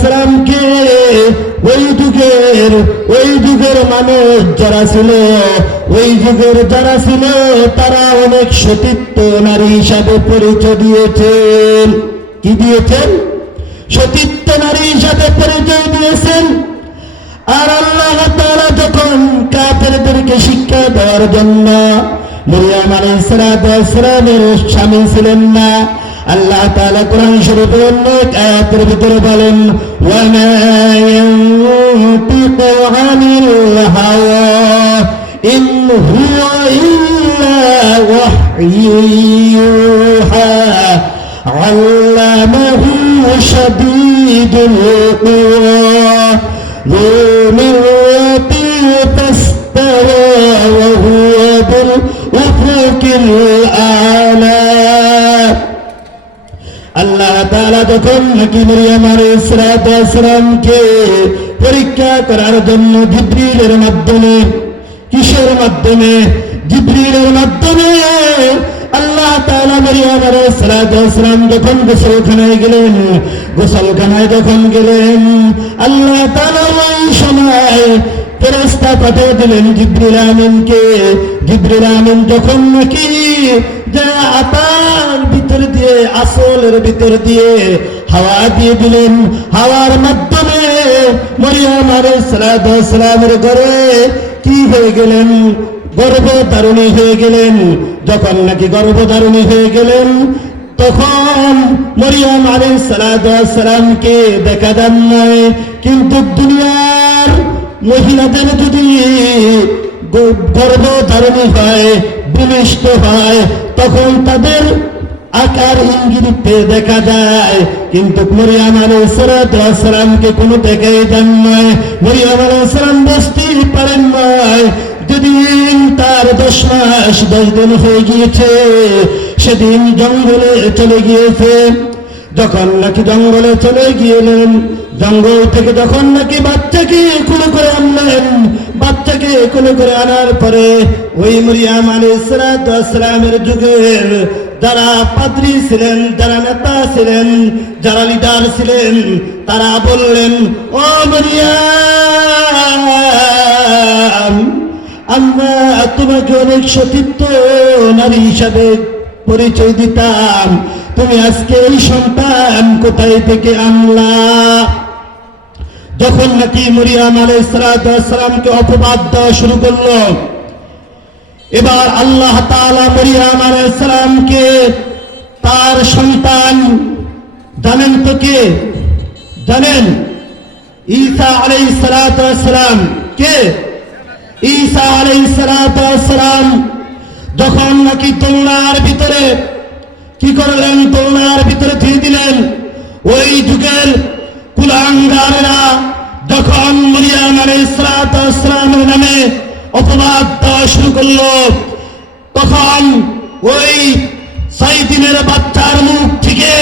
সালামকে ওই যুগের মানুষ যারা ছিল, ওই যুগের যারা ছিল তারা অনেক সতীত্ব নারী হিসাবে পরিচয় দিয়েছেন। কি দিয়েছেন? সতীত্ব নারী হিসাবে পরিচয় দিয়েছেন। আর আল্লাহ তাআলা যখন কাফেরদেরকে শিক্ষা দেওয়ার জন্য মরিয়ম আলাইহিস সালামের স্বামী ছিলেন না, আল্লাহ তাআলা কোরআন শরীফের অন্য আয়াতের ভিতরে বলেন, ওয়া মা ইয়ানতিকু আনিল হাওয়া ইন হুয়া ইল্লা ওয়াহয়ুহা আল্লামাহু শাদীদুল কুওয়া যু মিররাতিন ফাসতাওয়া ওয়া হুয়া বিল উফুকিল আ'লা। আল্লাহ তাআলা যখন নাকি মরিয়ম আলাইহিস সালামকে পরীক্ষা করার জন্য জিবরিলের মাধ্যমে, কিসের মাধ্যমে? জিবরিলের মাধ্যমে আল্লাহ তাআলা মরিয়ম আলাইহিস সালাম যখন গোসলখানায় গেলেন, গোসলখানায় যখন গেলেন আল্লাহ তাআলা ওই সময় ফেরেশতা পাঠিয়ে দিলেন জিবরিল আমিনকে। জিবরিল আমিন যখন নাকি যা আতার ভিতর দিয়ে, আসলের ভিতর দিয়ে হাওয়া দিয়ে দিলেন, হাওয়ার মাধ্যমে মরিয়ম আলাইহিস সালামের ঘরে কি হয়ে গেলেন? গর্ভধারিণী হয়ে গেলেন। যখন নাকি গর্ভধারিণী হয়ে গেলেন তখন মরিয়ম আলাইহিস সালামকে দেখা দেন নয়, কিন্তু দুনিয়ার মহিলাদের যদি গর্ভধারিণী হয়, ভূমিষ্ঠ হয়, তখন তাদের আকার ইঙ্গিতে দেখা যায়, কিন্তু মরিয়ম আলাইহিস সালামকে কোনো দেখাই দেন নয়। মরিয়ম আলাইহিস সালাম বুঝতেই পারেন নয়, যেদিন তার 10 মাস 10 দিন হয়ে গিয়েছে সেদিন জঙ্গলে চলে গিয়েছে। যখন নাকি জঙ্গলে চলে গিয়েলেন, জঙ্গল থেকে যখন নাকি বাচ্চাকে কোলে করে আনলেন, বাচ্চাকে কোলে করে আনার পরে ওই মরিয়ম আলাইহিস সালামের যুগের যারা পাদ্রী ছিলেন, যারা নেতা ছিলেন, যারা লিডার ছিলেন, তারা বললেন, ও মরিয়ম, আমরা তোমাকে অনেক সতীত্ব নারী হিসাবে পরিচয় দিতাম, তুমি আজকে এই সন্তান কোথায় থেকে আনলা? যখন নাকি মরিয়ম আলাইহিস সালামকে অপবাদ দেওয়া শুরু করলো, এবার আল্লাহ তাআলা মরিয়ম আলাইহিস সালামকে তার সন্তান, জানেন তো কে? জানেন? ঈসা আলাইহিস সালাম। কে? ঈসা আলাইহিস সালাম যখন নাকি দোলনার ভিতরে কি করলেন? দোলনার ভিতরে দিয়ে দিলেন। ওই যুগের কুলাঙ্গারেরা যখন মরিয়ম আলাইহিস সালামের নামে অপবাদ দেওয়া শুরু করলো, তখন ওই 6 দিনের বাচ্চার মুখ থেকে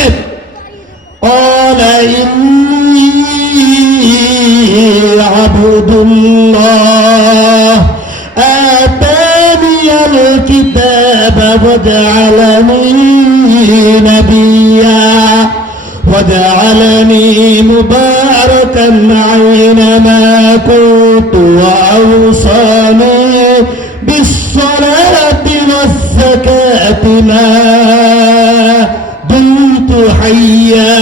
আবুদুল্লাহ আতানিয়াল কিতাব ওয়াজআলানি নাবিয়্যা ওয়াজআলানি মুবারাকান আইনামা কুনতু ওয়াওসানি বিসসালাতি ওয়াজ-যাকাতি মা দুমতু হাইয়্যা।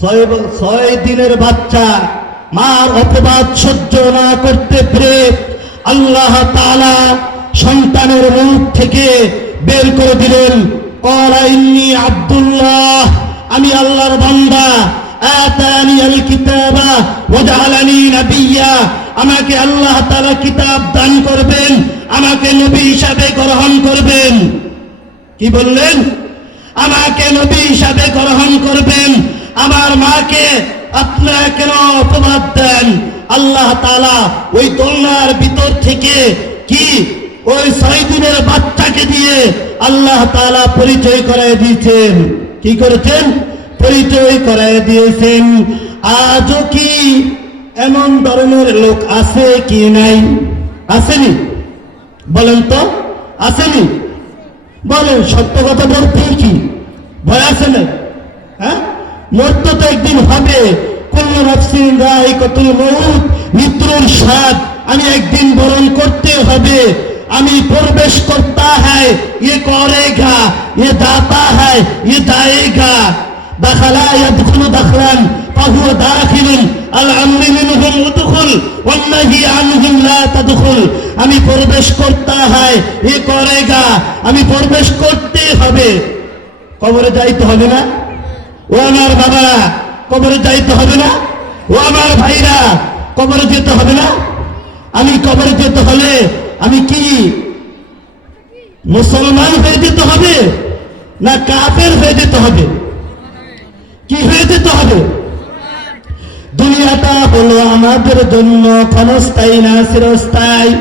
6 দিনের বাচ্চা মার অপবাদ সহ্য না করতে পেরে আল্লাহ তাআলা সন্তানের মুখ থেকে বের করে দিলেন, ক্বালা ইন্নী আব্দুল্লাহ, আমি আল্লাহর বান্দা, আতানিয়াল কিতাবা ওয়াজআলানি নাবিয়্যা, আমাকে আল্লাহ তাআলা কিতাব দান করবেন, আমাকে নবী হিসাবে গ্রহণ করবেন। কি বললেন? আমাকে নবী হিসাবে গ্রহণ করবেন। আমার মাকে আপনারা কেন অপবাদ দেন? আল্লাহ তাআলা ওই দোলনার ভিতর থেকে কি ওই 6 দিনের বাচ্চাকে দিয়ে আল্লাহ তাআলা পরিচয় করায় দিয়েছেন। কি করেছেন? পরিচয় করায় দিয়েছেন। আজও কি এমন ধরনের লোক আছে কি নাই? আসেনি? বলেন তো, আসেনি? বলেন, সত্য কথা বলতে কি ভয় আছে না? হ্যাঁ, মরতে তো একদিন হবে। কুল্লু নাফসিন যায়িকাতুল মউত, মৃত্যুর স্বাদ আমি একদিন বরণ করতে হবে। আমি প্রবেশ করতা है ये करेगा, ये दाता है ये दाएगा। दखला यदखुलु दखलान فهو داخل الامر منهم ادخل والنهي عنهم لا تدخل। আমি প্রবেশ করতা है ये करेगा, আমি প্রবেশ করতে হবে। কবরে যাইতে হবে না? ও আমার বাবারা, কবরে যাইতে হবে না? ও আমার ভাইরা, কবরে যেতে হবে না? আমি কবরে যেতে হলে আমি কি মুসলমান হয়ে যেতে হবে না কাফের হয়ে যেতে হবে? কি হয়ে যেতে হবে? দুনিয়াটা হলো আমাদের জন্য ক্ষণস্থায়ী না চিরস্থায়ী?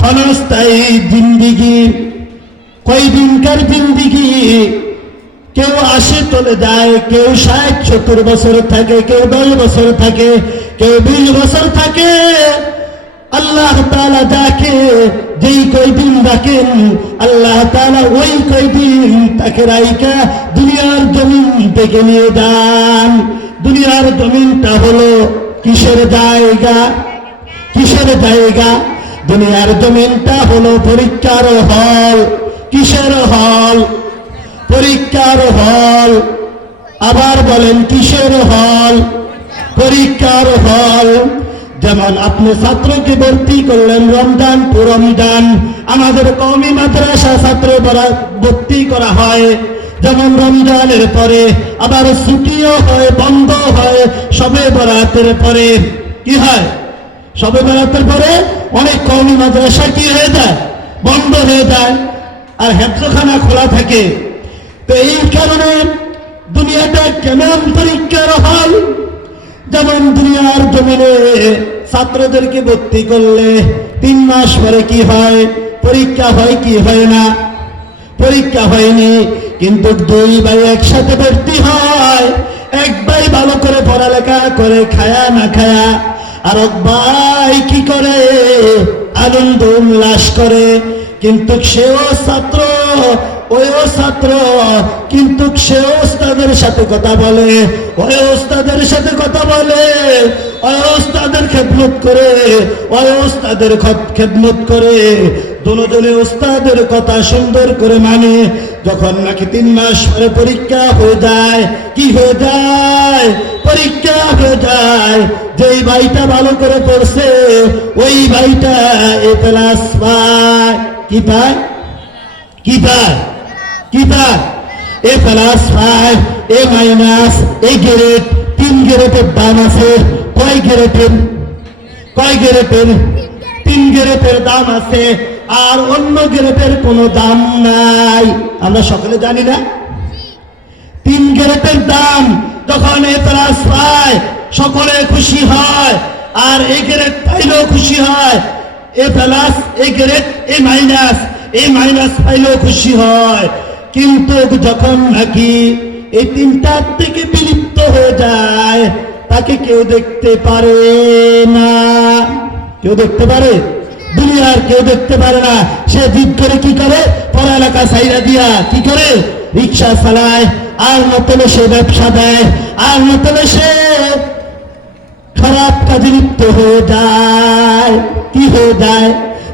ক্ষণস্থায়ী জিন্দিগি, কয়দিনকার জিন্দিগি। কেউ আসে চলে যায়, কেউ 60-70 বছর থাকে, কেউ 10 বছর থাকে, কেউ 20 বছর থাকে। আল্লাহ তাআলা যাকে যেই কয়দিন রাখেন, আল্লাহ তাআলা ওই কয়দিন তাকে রাইকা দুনিয়ার জমিন থেকে নিয়ে যান। দুনিয়ার জমিনটা হলো কিসের জায়গা? কিসের জায়গা? দুনিয়ার জমিনটা হলো পরীক্ষার হল। কিসের হল? পরীক্ষার হল। আবার বলেন কিসের হল? পরীক্ষার হল। যেমন আপনি ছাত্রকে ভর্তি করলেন রমজান টু রমজান, আমাদের কওমি মাদ্রাসা ছাত্র ভর্তি করা হয়। যেমন রমজানের পরে আবার ছুটিও হয়, বন্ধ হয়। শবে বরাতের পরে কি হয়? শবে বরাতের পরে অনেক কওমি মাদ্রাসা কি হয়ে যায়? বন্ধ হয়ে যায়, আর হেফজখানা খোলা থাকে। তো এই কারণে দুনিয়াটা কেমন পরীক্ষার হল। যেমন দুনিয়ার জমিনে ছাত্রদেরকে ভর্তি করলে 3 মাস পরে কি হয়? পরীক্ষা হয় কি হয় না? পরীক্ষা হয়নি, কিন্তু 2 ভাই একসাথে ভর্তি হয়। এক ভাই ভালো করে পড়ালেখা করে খায়া না খায়া, আর এক ভাই কি করে? আনন্দ উল্লাস করে। কিন্তু সেও ছাত্র, ওইও ছাত্র, কিন্তু সে ওস্তাদের সাথে কথা বলে, ওই ওস্তাদের সাথে কথা বলে, ওই ওস্তাদের খেদমত করে, ওই ওস্তাদের খেদমত করে। দুজনে ওস্তাদের কথা সুন্দর করে মানে। যখন নাকি 3 মাস পরে পরীক্ষা হয়ে যায়, কি হয়ে যায়? পরীক্ষা হয়ে যায়। যেই ভাইটা ভালো করে পড়ছে ওই ভাইটা A+ পায়। কি পায়? কি পায়? কি পায়? A+, A-, A grade. 3 গ্রেডের দাম আছে। কয় গ্রেডের? কয় গ্রেডের? 3 গ্রেডের দাম আছে, আর অন্য গ্রেডের কোনো দাম নাই। আমরা সকলে জানি না? 3 গ্রেডের দাম। যখন A+ পায় সকলে খুশি হয়, আর A গ্রেড পাইলেও খুশি হয়। A+, A গ্রেড, A-, পাইলেও খুশি হয়। কিন্তু যখন নাকি এই 3টার থেকে বিলুপ্ত হয়ে যায়, তাকে কেউ দেখতে পারে না। কেউ দেখতে পারে? দুনিয়ার কেউ দেখতে পারে না। সে জিদ করে কি করে? পড়ালেখা ছাইরা দিয়া কি করে? রিক্সা চালায়, আর নতলে সে ব্যবসা দেয়, আর নতলে সে খারাপ কাজে লিপ্ত হয়ে যায়। কি হয়ে যায়?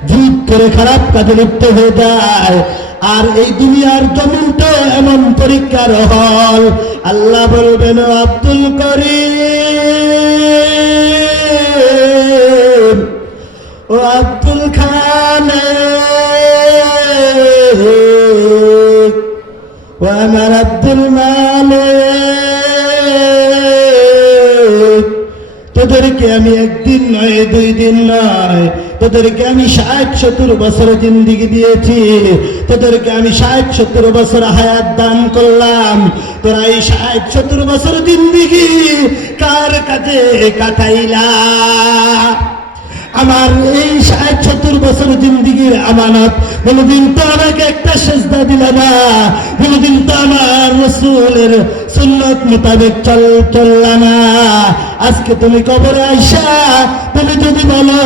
জিদ করে খারাপ কাজে লিপ্ত হয়ে যায়। আর এই দুনিয়ার জমিনটা এমন পরীক্ষার হল। আল্লাহ বলবেন, আব্দুল করিম, ও আব্দুল খালেক, ও আমার আব্দুল মালিক, তোদেরকে আমি একদিন নয়, 2 দিন নয়, তোদেরকে আমি 60-70 বছর জিন্দিগি দিয়েছি। তোদেরকে আমি 60-70 বছর হায়াত দান করলাম। তোরা এই 60-70 বছর জিন্দিগি কার কাছে কাটাইলা? আমার এই 60-70 বছর জিন্দিগির আমানত কোনদিন তো আমাকে একটা সেজদা দিলা না, কোনদিন তো আমার রাসূলের সুন্নাত মোতাবেক চললা না। আজকে তুমি কবরে আইসা তুমি যদি বলো,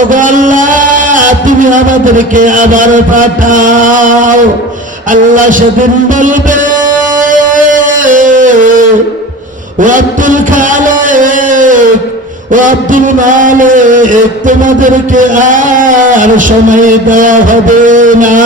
ওগো আল্লাহ তুমি আমাদেরকে আবার পাঠাও, আল্লাহ সেদিন বলবে ও আব্দুল খালেক, ও আব্দুল মালিক, তোমাদেরকে আর সময় দেওয়া হবে না।